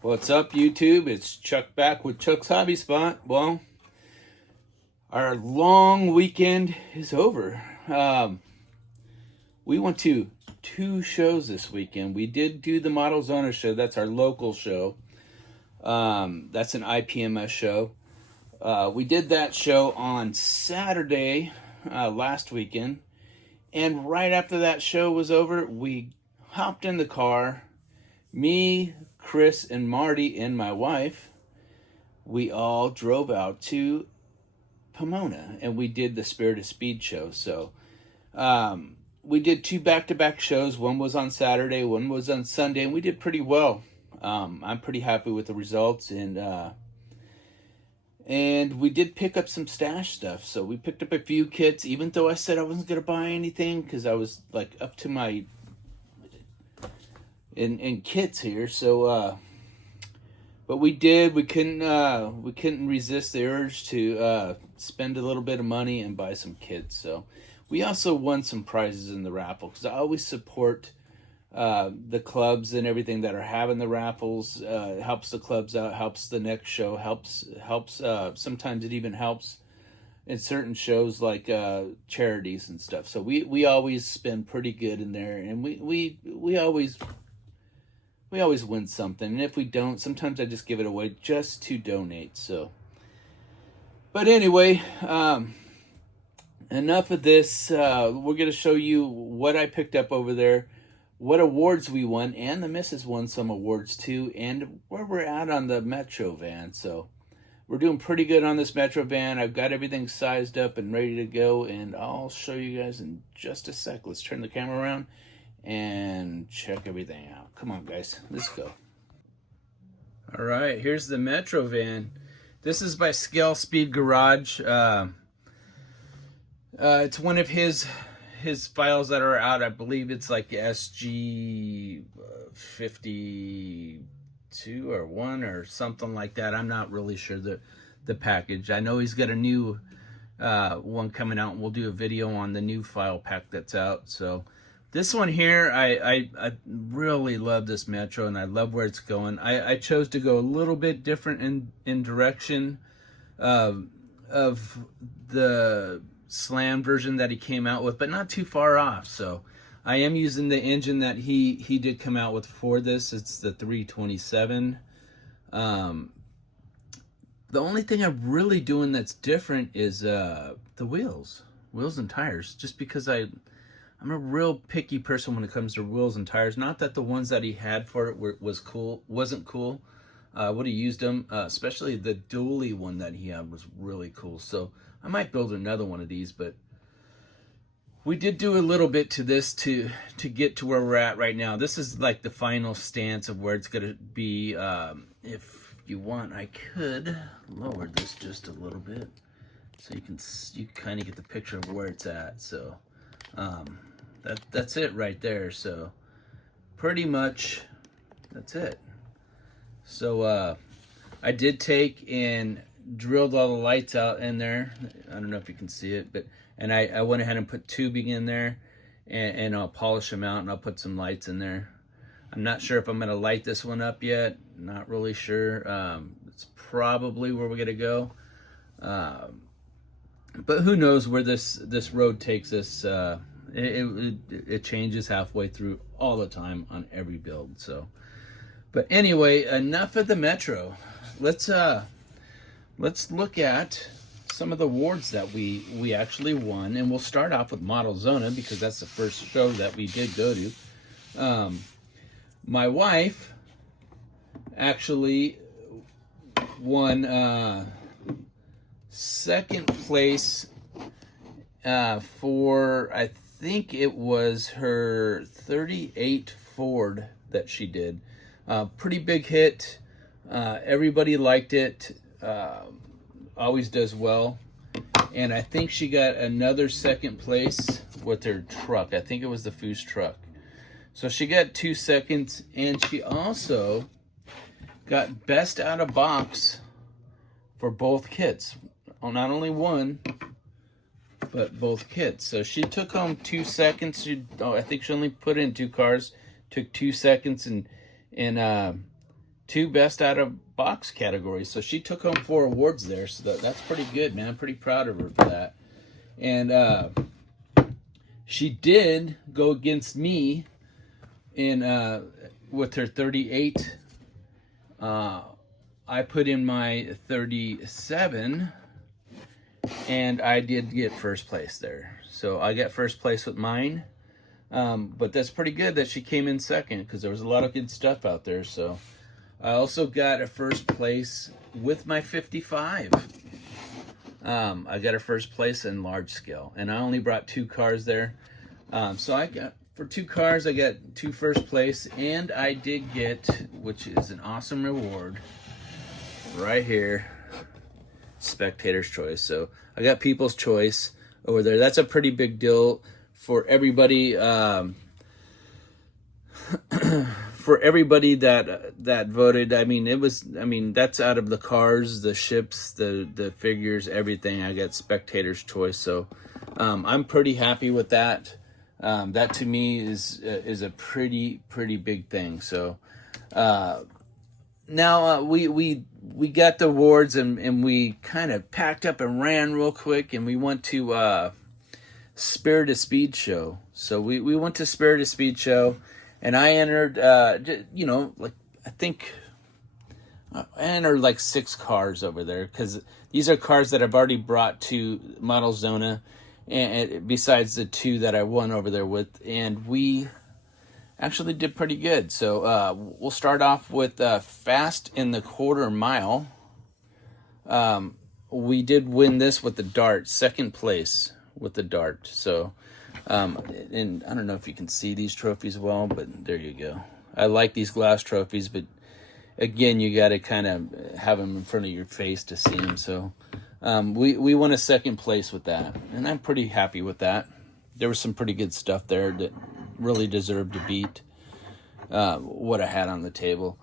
What's up, YouTube? It's Chuck back with Chuck's Hobby Spot. Well, our long weekend is over. We went to 2 shows this weekend. We did do the ModelZona show. That's our local show. That's an IPMS show. We did that show on Saturday last weekend. And right after that show was over, we hopped in the car. Me, Chris, and Marty, and my wife, we all drove out to Pomona, and we did the Spirit of Speed show. So we did 2 back-to-back shows. One was on Saturday, one was on Sunday, and we did pretty well. I'm pretty happy with the results, and we did pick up some stash stuff. So we picked up a few kits, even though I said I wasn't going to buy anything because I was like up to my in kits here. So but we did. We couldn't resist the urge to spend a little bit of money and buy some kits. So we also won some prizes in the raffle because I always support the clubs and everything that are having the raffles. Helps the clubs out, helps the next show, helps sometimes it even helps in certain shows like charities and stuff. So we always spend pretty good in there, and we always win something. And if we don't, sometimes I just give it away just to donate. So, but anyway, enough of this. We're going to show you what I picked up over there, what awards we won, and the missus won some awards too, and where we're at on the Metro van. So we're doing pretty good on this Metro van. I've got everything sized up and ready to go, and I'll show you guys in just a sec. Let's turn the camera around and check everything out. Come on, guys, let's go. All right, here's the Metro van. This is by Scale Speed Garage. It's one of his files that are out. I believe it's like SG 52 or 1 or something like that. I'm not really sure the package. I know he's got a new one coming out, and we'll do a video on the new file pack that's out. So this one here, I really love this Metro, and I love where it's going. I chose to go a little bit different in direction of the Slam version that he came out with, but not too far off. So I am using the engine that he did come out with for this. It's the 327. The only thing I'm really doing that's different is the wheels and tires, just because I'm a real picky person when it comes to wheels and tires. Not that the ones that he had for it wasn't cool. I would have used them, especially the dually one that he had was really cool. So I might build another one of these, but we did do a little bit to this to get to where we're at right now. This is like the final stance of where it's going to be. If you want, I could lower this just a little bit so you kind of get the picture of where it's at. So that's it right there. So pretty much that's it. So I did take and drilled all the lights out in there. I don't know if you can see it, but I went ahead and put tubing in there, and I'll polish them out, and I'll put some lights in there. I'm not sure if I'm going to light this one up yet. Not really sure. It's probably where we're going to go. But who knows where this road takes us. It changes halfway through all the time on every build. So, but anyway, enough of the Metro. Let's look at some of the awards that we actually won, and we'll start off with ModelZona because that's the first show that we did go to. My wife actually won second place for, I think it was her 38 Ford that she did. Pretty big hit. Everybody liked it. Always does well. And I think she got another second place with her truck. I think it was the Foose truck. So she got 2 seconds, and she also got best out of box for both kits. Oh, not only one, but both kits. So she took home 2 seconds. I think she only put in 2 cars. Took 2 seconds and 2 best out of box categories. So she took home 4 awards there. So that's pretty good, man. I'm pretty proud of her for that. And she did go against me in with her 38. I put in my 37, and I did get first place there. So I got first place with mine. But that's pretty good that she came in second, because there was a lot of good stuff out there. So I also got a first place with my 55. I got a first place in large scale, and I only brought 2 cars there. So I got, for 2 cars, I got 2 first place, and I did get, which is an awesome reward, right here, Spectator's Choice. So I got People's Choice over there. That's a pretty big deal for everybody. For everybody that voted. I mean, that's out of the cars, the ships, the figures, everything. I got Spectator's Choice. So I'm pretty happy with that. That to me is a pretty big thing. So now we got the awards, and we kind of packed up and ran real quick, and we went to Spirit of Speed show. So we went to Spirit of Speed show, and I entered, like, I think I entered like 6 cars over there, because these are cars that I've already brought to Model Zona, and besides the 2 that I won over there with, and we actually did pretty good. So we'll start off with Fast in the Quarter Mile. We did win this with the Dart, second place with the Dart. So, and I don't know if you can see these trophies well, but there you go. I like these glass trophies, but again, you got to kind of have them in front of your face to see them. So we won a second place with that, and I'm pretty happy with that. There was some pretty good stuff there that really deserved to beat what I had on the table.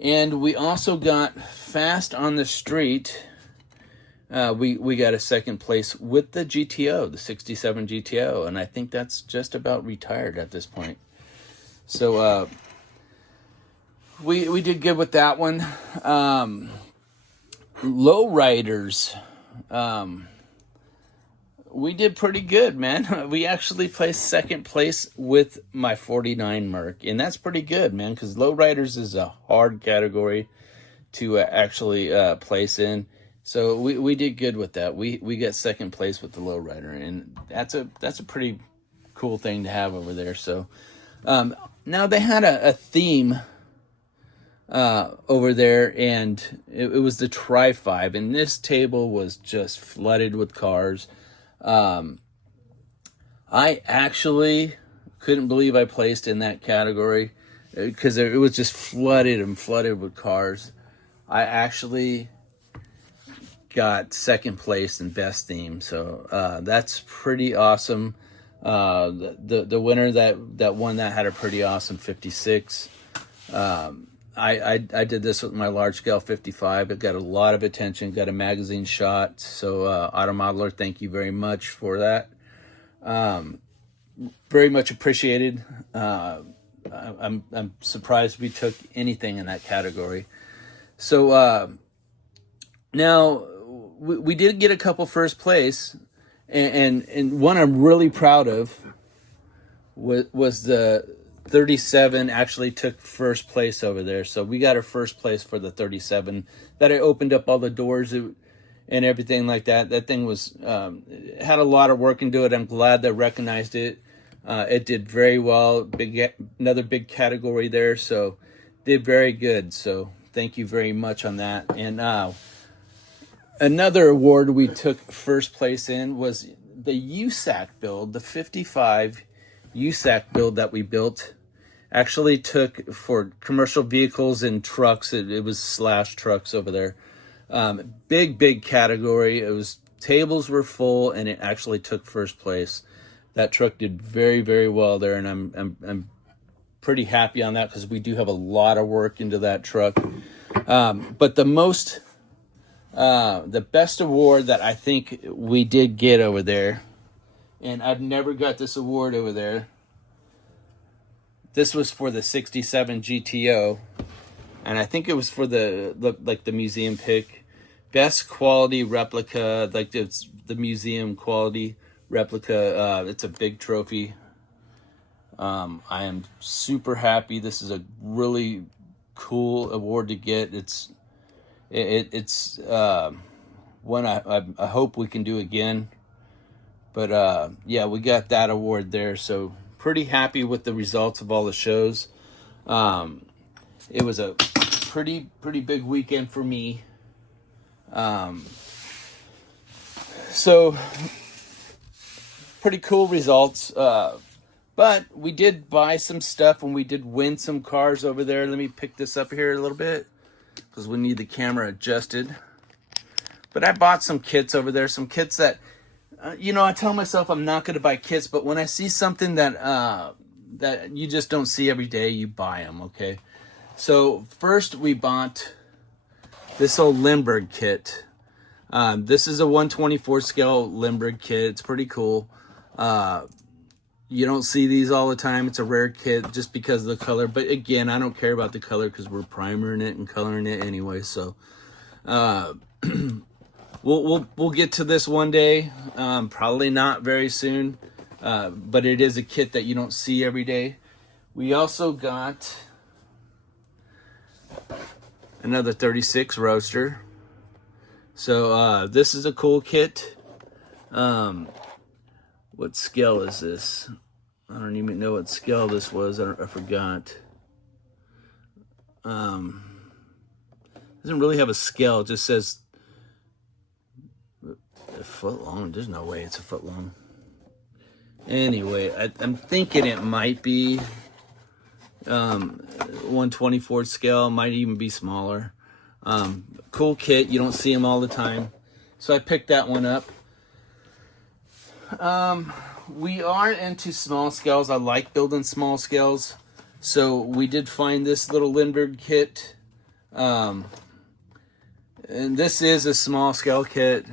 And we also got Fast on the Street. We got a second place with the GTO, the 67 GTO, and I think that's just about retired at this point. So we did good with that one. Lowriders, we did pretty good, man. We actually placed second place with my 49 Merc, and that's pretty good, man, because lowriders is a hard category to actually place in. So we did good with that. We got second place with the lowrider, and that's a pretty cool thing to have over there. So now they had a theme over there, and it was the Tri-5, and this table was just flooded with cars. I actually couldn't believe I placed in that category, because it was just flooded with cars. I actually got second place in best theme, so that's pretty awesome. The winner that won that had a pretty awesome 56. I did this with my large scale 55. It got a lot of attention, got a magazine shot. So Automodeler, thank you very much for that. Very much appreciated. I'm surprised we took anything in that category. So now we did get a couple first place, and one I'm really proud of was the 37 actually took first place over there. So we got our first place for the 37. That I opened up all the doors and everything like that. That thing was had a lot of work into it. I'm glad they recognized it. It did very well. Another big category there. So did very good. So thank you very much on that. And another award we took first place in was the USAC build, the 55 USAC build that we built. Actually took for commercial vehicles and trucks. It was slash trucks over there. Big category. It was, tables were full, and it actually took first place. That truck did very well there, and I'm pretty happy on that, because we do have a lot of work into that truck. But the best award that I think we did get over there, and I've never got this award over there. This was for the 67 GTO. and I think it was for the museum pick. Best quality replica, like it's the museum quality replica. It's a big trophy. I am super happy. This is a really cool award to get. It's one I hope we can do again. But yeah, we got that award there. So pretty happy with the results of all the shows. It was a pretty big weekend for me. So pretty cool results. But we did buy some stuff and we did win some cars over there. Let me pick this up here a little bit because we need the camera adjusted. But I bought some kits over there, some kits that, I tell myself I'm not going to buy kits, but when I see something that that you just don't see every day, you buy them, okay? So first we bought this old Lindbergh kit. This is a 1/24 scale Lindbergh kit. It's pretty cool. You don't see these all the time. It's a rare kit just because of the color. But again, I don't care about the color because we're primering it and coloring it anyway. So we'll get to this one day. Probably not very soon. But it is a kit that you don't see every day. We also got another 36 Roadster. So this is a cool kit. What scale is this? I don't even know what scale this was. I forgot. Doesn't really have a scale. It just says a foot long. There's no way it's a foot long. Anyway, I'm thinking it might be 1/24 scale. Might even be smaller. Cool kit. You don't see them all the time. So I picked that one up. We are into small scales. I like building small scales. So we did find this little Lindbergh kit. And this is a small scale kit.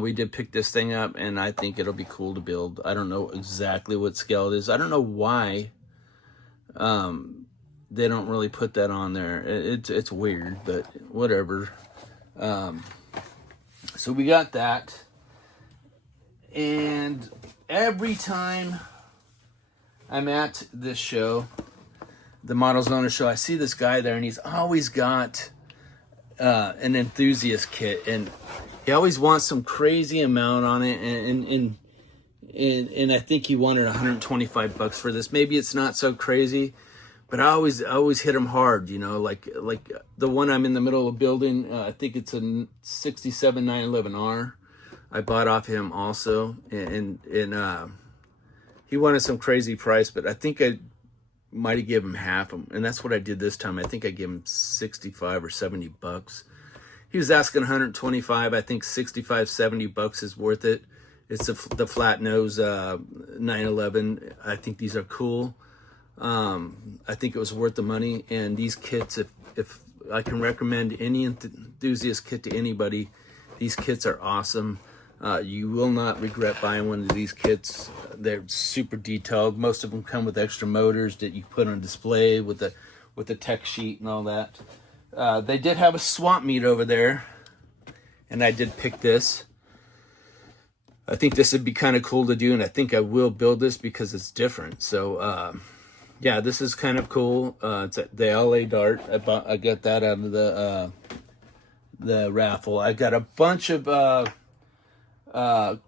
We did pick this thing up and I think it'll be cool to build. I don't know exactly what scale it is. I don't know why they don't really put that on there. It's weird, but whatever. So we got that. And every time I'm at this show, the Models Owner show, I see this guy there and he's always got an enthusiast kit and he always wants some crazy amount on it, and I think he wanted $125 for this. Maybe it's not so crazy, but I always hit him hard, like the one I'm in the middle of building. I think it's a 67 911R. I bought off him also, and he wanted some crazy price, but I think I might have given him half, and that's what I did this time. I think I gave him $65 or $70. He was asking 125. I think 65, $70 is worth it. It's the flat nose 911. I think these are cool. I think it was worth the money. And these kits, if I can recommend any enthusiast kit to anybody, these kits are awesome. You will not regret buying one of these kits. They're super detailed. Most of them come with extra motors that you put on display with the tech sheet and all that. They did have a swap meet over there, and I did pick this. I think this would be kind of cool to do, and I think I will build this because it's different. So, yeah, this is kind of cool. It's the LA Dart. I got that out of the raffle. I got a bunch of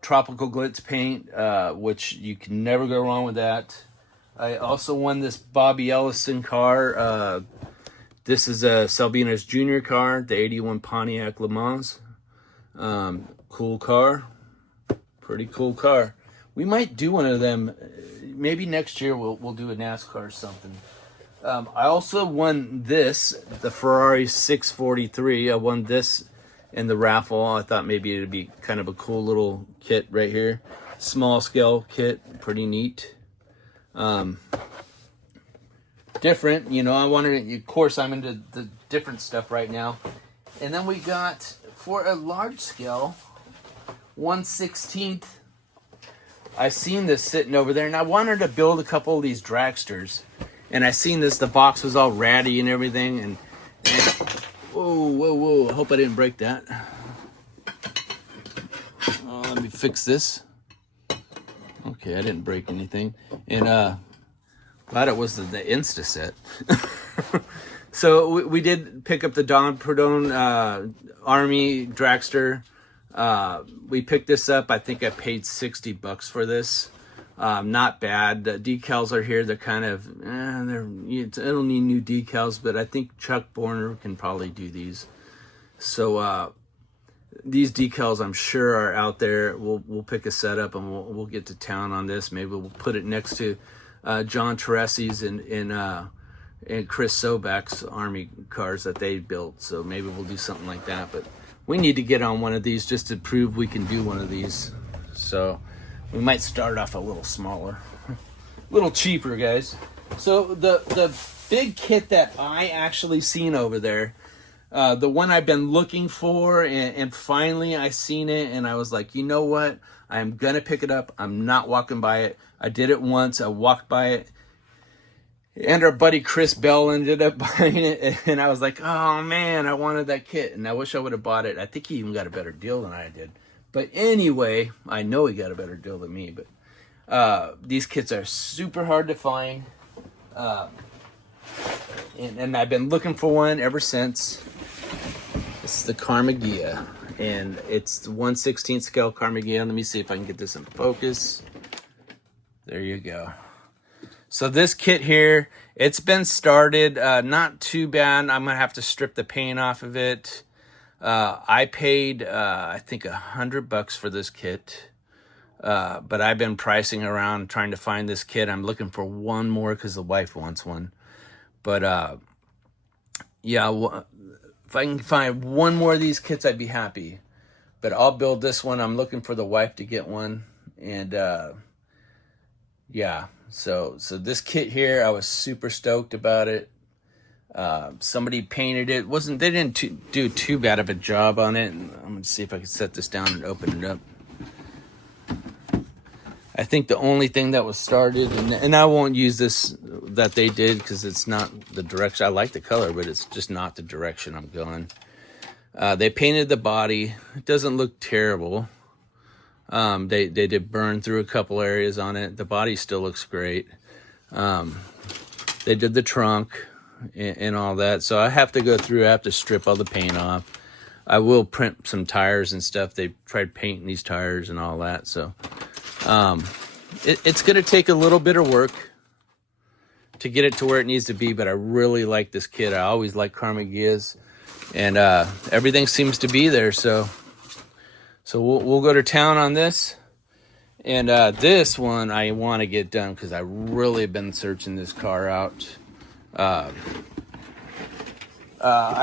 Tropical Glitz paint, which you can never go wrong with that. I also won this Bobby Ellison car. This is a Salvino's Jr. car, the 81 Pontiac Le Mans. Cool car. Pretty cool car. We might do one of them. Maybe next year we'll do a NASCAR or something. I also won this, the Ferrari 643. I won this in the raffle. I thought maybe it'd be kind of a cool little kit right here. Small scale kit, pretty neat. Different, I wanted to, of course I'm into the different stuff right now. And then we got, for a large scale, 1/16. I seen this sitting over there and I wanted to build a couple of these dragsters. And I seen this, the box was all ratty and everything. And, whoa, I hope I didn't break that. Let me fix this. Okay, I didn't break anything. And glad it was the Insta set. So we did pick up the Don Perdone Army dragster. We picked this up. I think I paid $60 for this. Not bad. The decals are here. They're kind of, it'll need new decals, but I think Chuck Borner can probably do these. So these decals I'm sure are out there. We'll pick a set up and we'll get to town on this. Maybe we'll put it next to John Teresi's and Chris Sobak's Army cars that they built. So maybe we'll do something like that. But we need to get on one of these just to prove we can do one of these. So we might start off a little smaller, a little cheaper, guys. So the big kit that I actually seen over there, the one I've been looking for, and finally I seen it, and I was like, you know what? I'm gonna pick it up. I'm not walking by it. I did it once. I walked by it, and our buddy Chris Bell ended up buying it, and I was like, oh man, I wanted that kit, and I wish I would have bought it. I think he even got a better deal than I did. But anyway, I know he got a better deal than me. But these kits are super hard to find, and I've been looking for one ever since. This is the Karmann, and it's the 1/16 scale Karmann. Let me see if I can get this in focus. There you go. So this kit here, it's been started, not too bad. I'm gonna have to strip the paint off of it. I paid, I think $100 for this kit. But I've been pricing around trying to find this kit. I'm looking for one more because the wife wants one. But, yeah, if I can find one more of these kits, I'd be happy. But I'll build this one. I'm looking for the wife to get one. And, yeah, so this kit here, I was super stoked about it. Somebody painted it. They didn't do too bad of a job on it. And I'm gonna see if I can set this down and open it up. I think the only thing that was started, and I won't use this that they did because it's not the direction. I like the color, but it's just not the direction I'm going. They painted the body. It doesn't look terrible. They did burn through a couple areas on it. The body still looks great. They did the trunk and all that. So I have to go through. I have to strip all the paint off. I will print some tires and stuff. They tried painting these tires and all that. So it's going to take a little bit of work to get it to where it needs to be. But I really like this kit. I always like Karmann, and everything seems to be there. So we'll go to town on this. And this one I want to get done because I really been searching this car out. I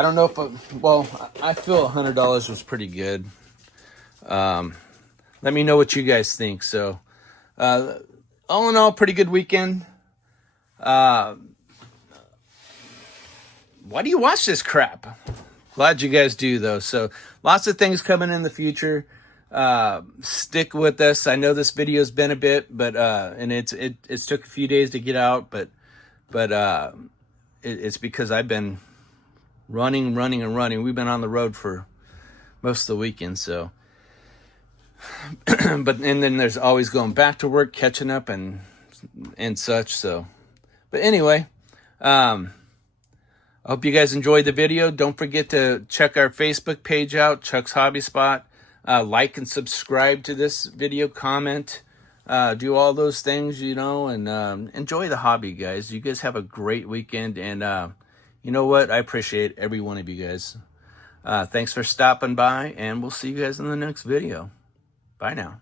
don't know if I feel $100 was pretty good. Let me know what you guys think. So all in all, pretty good weekend. Why do you watch this crap? Glad you guys do, though. So lots of things coming in the future. Stick with us. I know this video's been a bit, but and it's took a few days to get out, but it's because I've been running. We've been on the road for most of the weekend, so. And then there's always going back to work, catching up, and such. So, but anyway, I hope you guys enjoyed the video. Don't forget to check our Facebook page out, Chuck's Hobby Spot. Like and subscribe to this video, comment, do all those things, and enjoy the hobby, guys. You guys have a great weekend, and you know what? I appreciate every one of you guys. Thanks for stopping by, and we'll see you guys in the next video. Bye now.